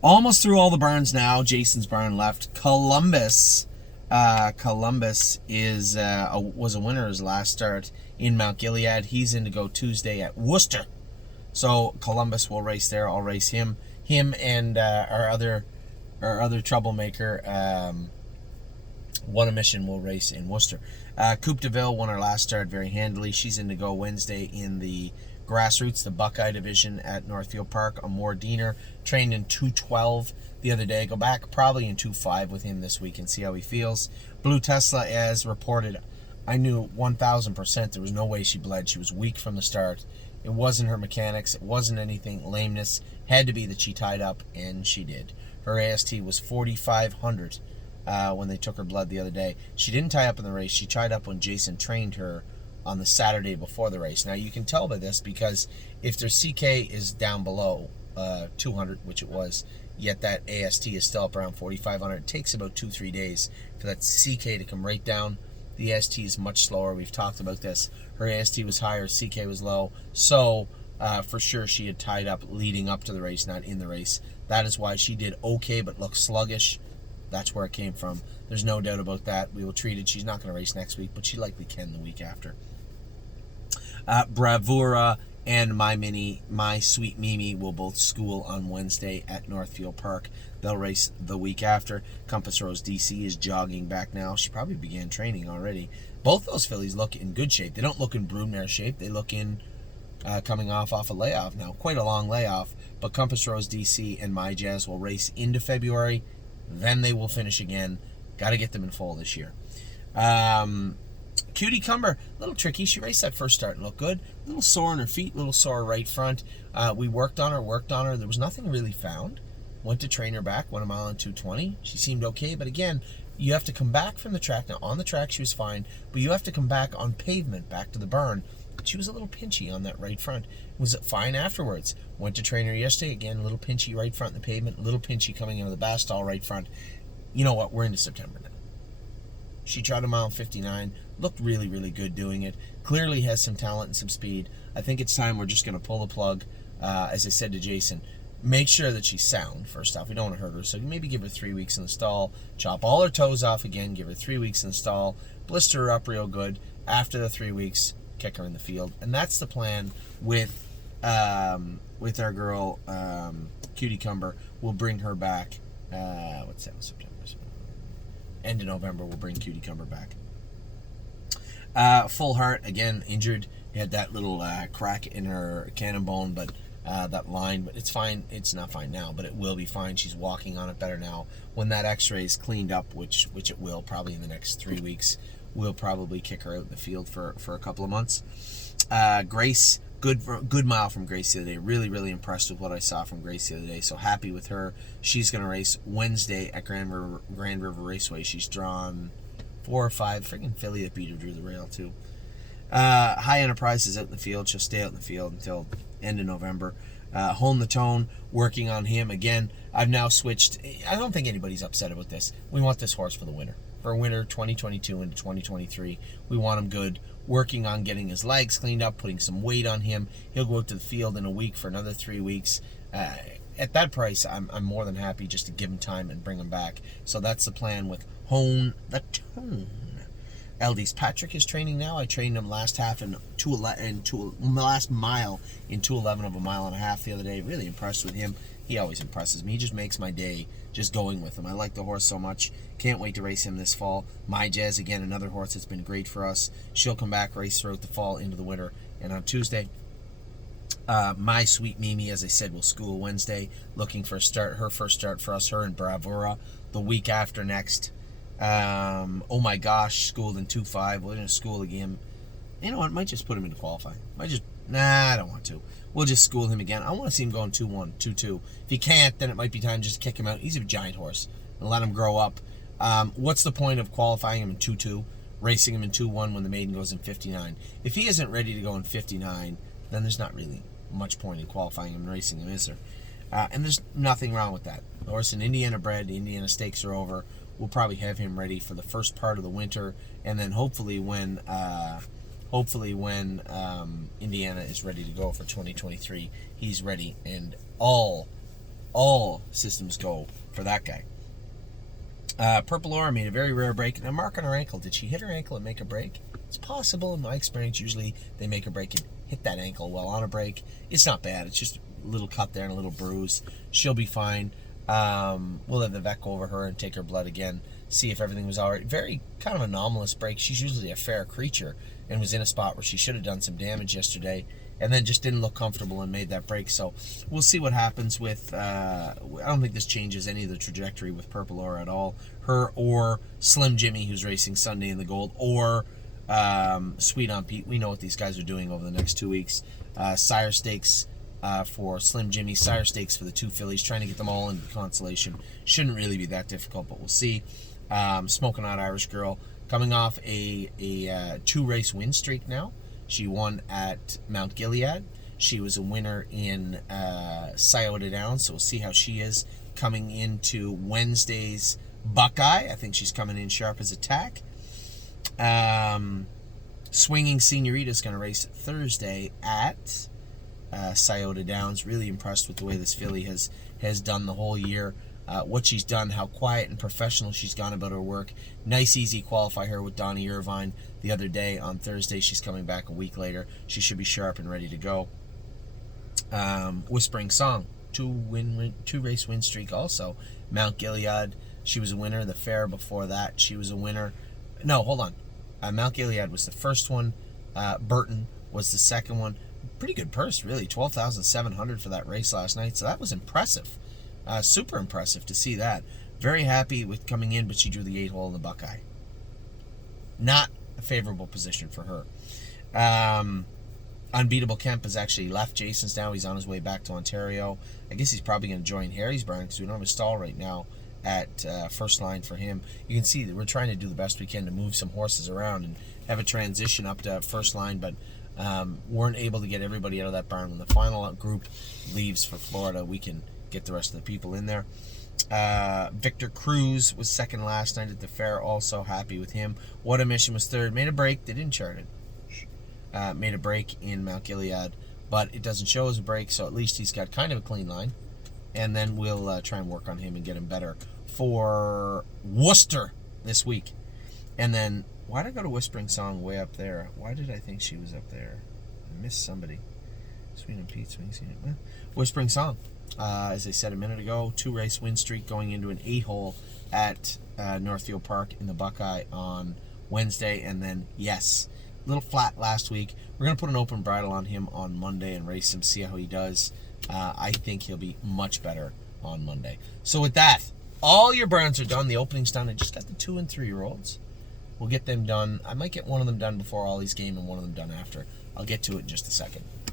Almost through all the barns now. Jason's barn left. Columbus is was a winner his last start in Mount Gilead. He's in to go Tuesday at Worcester. So Columbus will race there. I'll race him. Him and our other troublemaker, One a Mission, will race in Worcester. Coupe de Ville won her last start very handily. She's in to go Wednesday in the grassroots, the Buckeye division at Northfield Park. Amor Diener trained in 2:12 the other day. Go back probably in 2:5 with him this week and see how he feels. Blue Tesla, as reported, I knew 1,000% there was no way she bled. She was weak from the start. It wasn't her mechanics. It wasn't anything. Lameness. Had to be that she tied up, and she did. Her AST was 4,500 when they took her blood the other day. She didn't tie up in the race. She tied up when Jason trained her on the Saturday before the race. Now, you can tell by this because if their CK is down below 200, which it was, yet that AST is still up around 4,500, it takes about 2-3 days for that CK to come right down. The AST is much slower. We've talked about this. Her AST was higher, CK was low. So, for sure, she had tied up leading up to the race, not in the race. That is why she did okay but looked sluggish. That's where it came from. There's no doubt about that. We will treat it. She's not going to race next week, but she likely can the week after. Bravura and My Sweet Mimi will both school on Wednesday at Northfield Park. They'll race the week after. Compass Rose DC is jogging back now. She probably began training already. Both those fillies look in good shape. They don't look in broodmare shape. They look in coming off a layoff now. Quite a long layoff. But Compass Rose DC and My Jazz will race into February. Then they will finish again. Got to get them in full this year. Cutie Cumber, a little tricky. She raced that first start and looked good. A little sore in her feet, a little sore right front. We worked on her. There was nothing really found. Went to train her back, 1 mile and 2:20. She seemed okay, but again, you have to come back from the track. Now, on the track, she was fine, but you have to come back on pavement, back to the burn. She was a little pinchy on that right front. Was fine afterwards. Went to train her yesterday. Again, a little pinchy right front in the pavement, a little pinchy coming into the Bastall right front. You know what? We're into September now. She tried a mile 59. Looked really, really good doing it. Clearly has some talent and some speed. I think it's time we're just going to pull the plug. As I said to Jason, make sure that she's sound, first off. We don't want to hurt her. So maybe give her 3 weeks in the stall. Chop all her toes off again. Give her 3 weeks in the stall. Blister her up real good. After the 3 weeks, kick her in the field. And that's the plan with our girl, Cutie Cumber. We'll bring her back. What's that? September. End of November, we'll bring Cutie Cumber back. Full Heart, again, injured. Had that little crack in her cannon bone, but that line, but it's fine. It's not fine now, but it will be fine. She's walking on it better now. When that x-ray is cleaned up, which it will probably in the next 3 weeks, we'll probably kick her out in the field for a couple of months. Grace, good mile from Grace the other day. Really, really impressed with what I saw from Grace the other day. So happy with her. She's going to race Wednesday at Grand River Raceway. She's drawn 4 or 5. Freaking filly that beat her drew the rail too. High Enterprise is out in the field. She'll stay out in the field until end of November. Hone the Tone, working on him again. I've now switched. I don't think anybody's upset about this. We want this horse for the winter. For winter 2022 into 2023. We want him good. Working on getting his legs cleaned up, putting some weight on him. He'll go out to the field in a week for another 3 weeks. At that price, I'm more than happy just to give him time and bring him back. So that's the plan with Hone the Tone. Eldis Patrick is training now. I trained him last mile in 2:11 of a mile and a half the other day. Really impressed with him. He always impresses me. He just makes my day just going with him. I like the horse so much. Can't wait to race him this fall. My Jazz, again, another horse that's been great for us. She'll come back, race throughout the fall into the winter. And on Tuesday, My Sweet Mimi, as I said, will school Wednesday. Looking for her first start for us, her and Bravura. The week after next. Oh my gosh, schooled in 2.5. We're going to school again. You know what? Might just put him into qualifying. I don't want to. We'll just school him again. I want to see him going 2-1, 2-2. If he can't, then it might be time just to kick him out. He's a giant horse. And let him grow up. What's the point of qualifying him in 2-2, racing him in 2-1 when the maiden goes in 59? If he isn't ready to go in 59, then there's not really much point in qualifying him and racing him, is there? And there's nothing wrong with that. The horse in Indiana bred, the Indiana Stakes are over. We'll probably have him ready for the first part of the winter, and then hopefully when Indiana is ready to go for 2023, he's ready, and all all systems go for that guy. Purple Aura made a very rare break. Now, mark on her ankle. Did she hit her ankle and make a break? It's possible. In my experience, usually they make a break and hit that ankle while on a break. It's not bad. It's just a little cut there and a little bruise. She'll be fine. We'll have the vet go over her and take her blood again, see if everything was all right. Very kind of anomalous break. She's usually a fair creature and was in a spot where she should have done some damage yesterday and then just didn't look comfortable and made that break. So we'll see what happens with, I don't think this changes any of the trajectory with Purple Aura at all. Her or Slim Jimmy, who's racing Sunday in the Gold, or Sweet on Pete. We know what these guys are doing over the next 2 weeks. Sire Stakes for Slim Jimmy, Sire Stakes for the two fillies, trying to get them all in consolation. Shouldn't really be that difficult, but we'll see. Smoking Hot Irish Girl, coming off a 2-race win streak now. She won at Mount Gilead. She was a winner in Scioto Downs, so we'll see how she is coming into Wednesday's Buckeye. I think she's coming in sharp as a tack. Swinging Senorita is going to race Thursday at Scioto Downs. Really impressed with the way this filly has done the whole year. What she's done, how quiet and professional she's gone about her work. Nice, easy qualify her with Donnie Irvine the other day on Thursday. She's coming back a week later. She should be sharp and ready to go. Whispering Song, 2-race win streak also. Mount Gilead, she was a winner. The fair before that, she was a winner. No, hold on. Mount Gilead was the first one. Burton was the second one. Pretty good purse, really. $12,700 for that race last night. So that was impressive. Super impressive to see that. Very happy with coming in, but she drew the 8-hole in the Buckeye. Not a favorable position for her. Unbeatable Kemp has actually left Jason's now. He's on his way back to Ontario. I guess he's probably going to join Harry's barn because we don't have a stall right now at First Line for him. You can see that we're trying to do the best we can to move some horses around and have a transition up to First Line, but weren't able to get everybody out of that barn. When the final group leaves for Florida, we can get the rest of the people in there. Victor Cruz was second last night at the fair. Also happy with him. What a Mission was third. Made a break. They didn't chart it. Made a break in Mount Gilead, but it doesn't show as a break, so at least he's got kind of a clean line. And then we'll try and work on him and get him better for Worcester this week. And then, why did I go to Whispering Song way up there? Why did I think she was up there? I missed somebody. Sweet and Pete, Whispering Song. As I said a minute ago, 2-race win streak going into an 8-hole at Northfield Park in the Buckeye on Wednesday. And then, yes, a little flat last week. We're going to put an open bridle on him on Monday and race him, see how he does. I think he'll be much better on Monday. So with that, all your burns are done. The opening's done. I just got the 2- and 3-year-olds. We'll get them done. I might get one of them done before Ollie's game and one of them done after. I'll get to it in just a second.